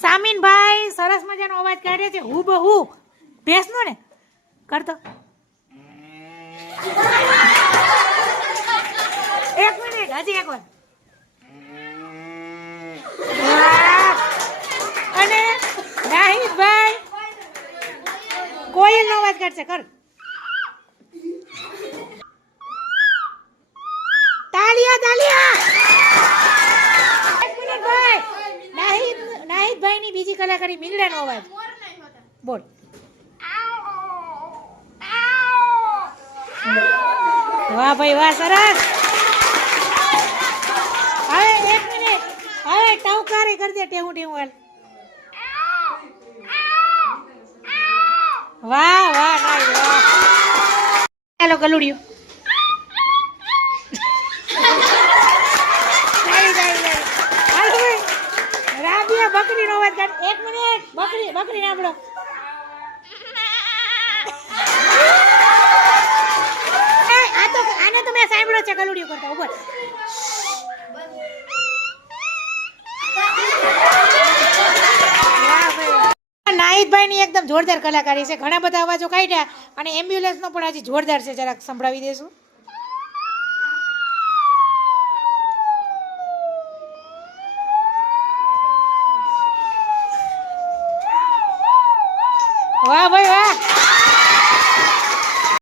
સામીનભાઈ, સરસ મજાનો અવાજ કાઢે છે. હું બહુ ભેંસનો ને. કરતો. એક મિનિટ, હજી એક વાર! અને નાહિદભાઈ, કોયલનો અવાજ કાઢશે. કર. તાલિયા તાલિયા એક મિનિટ ભાઈ નાહિદ નાહિદભાઈની બીજી કલાકારી મીંગડાનો અવાજ. બોલ. વાહ ભાઈ, વાહ, સરસ. હવે એક મિનિટ. હવે ટવકારે કરી દે ટેવું ટેવું હાલ. વાહ વાહ વાહ. ચાલો ગલુડિયું નાઈ, નાઈ, નાઈ. હાલો ભાઈ. રાબિયા બકરીનો અવાજ કાઢ. એક મિનિટ, બકરી બકરી સાંભળો. આ તો, આને તો મેં સાંભળ્યો છે ગલુડિયું કરતા ઉપર નાહિદભાઈની એકદમ જોરદાર કલાકારી છે. ઘણા બધા અવાજો કાઢ્યા અને એમ્બ્યુલન્સનો પણ હજી જોરદાર છે. જરાક સંભળાવી દેશું. 喂喂喂。